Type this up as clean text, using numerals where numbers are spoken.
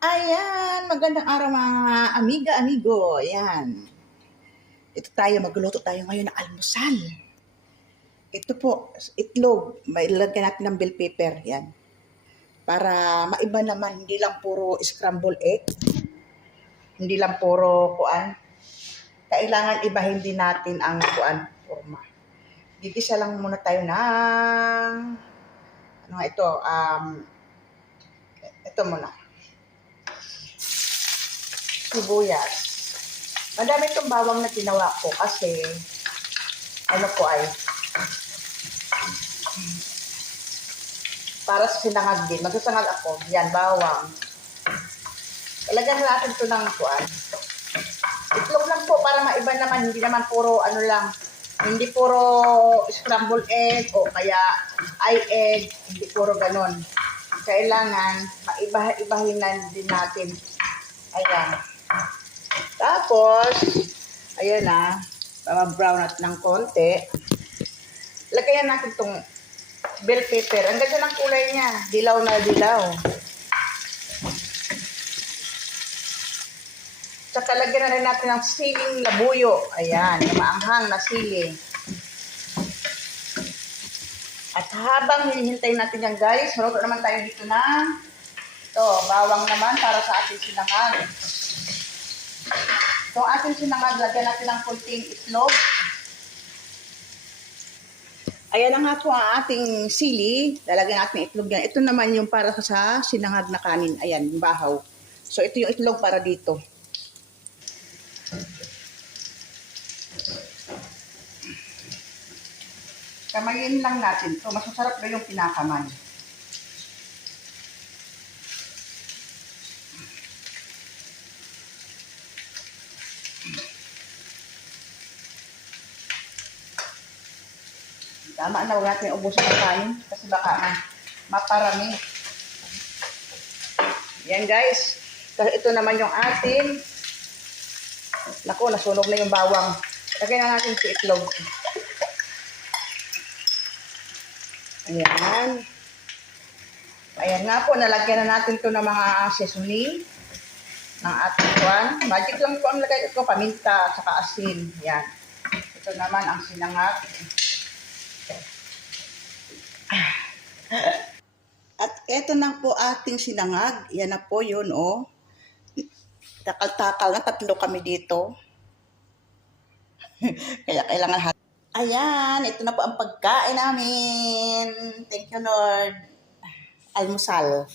Ayan, magandang araw mga amiga, amigo. Ayan. Ito tayo, magluto tayo ngayon ng almusal. Ito po, itlog. May lagyan natin ng bell pepper. Yan. Para maiba naman, hindi lang puro scramble egg. Hindi lang puro kuan. Kailangan ibahin din natin ang kuan, forma. Gigisa lang muna tayo ng ano nga ito, ito muna. Sibuyas. Madami itong bawang na ginawa ko kasi ano po ay para sa sinangag din. Magsasangag ako. Yan, bawang. Ilagyan natin ito ng kuan. Itlog lang po para maiba naman. Hindi naman puro ano lang. Hindi puro scrambled egg o kaya egg. Hindi puro ganon. Kailangan maiba-ibahin na din natin. Ayan. Tapos, ayun na. Brown natin ng konti. Lagyan natin itong bell pepper. Ang ganda ng kulay niya. Dilaw na dilaw. Tsaka lagyan na rin natin ng siling labuyo. Ayan, maanghang na sili. At habang hinihintay natin yan guys, maluto naman tayo dito ng ito, bawang naman para sa ating sinangag. Itong ating sinangag, lagyan natin ng kunting itlog. Ayan na nga po ang ating sili. Lalagyan natin itlog yan. Ito naman yung para sa sinangag na kanin. Ayan, yung bahaw. So, ito yung itlog para dito. Kamayin lang natin ito. Mas masarap na yung pinakamay. Tama na, huwag natin ubusin ang kanin kasi baka maparami. Yan guys. Kasi ito naman yung ating naku, nasunog na yung bawang. Lagyan na natin si itlog. Ayan. Ayan nga po, nalagyan na natin ito ng mga seasoning ng ating kuwan. Magic lang po ang lagay ko, paminta, saka asin. Yan. Ito naman ang sinangag. At eto na po ating sinangag. Yan na po yun, oh. Takal-takal na, tatlo kami dito. Kaya kailangan ayan, ito na po ang pagkain namin. Thank you, Lord. Almusal.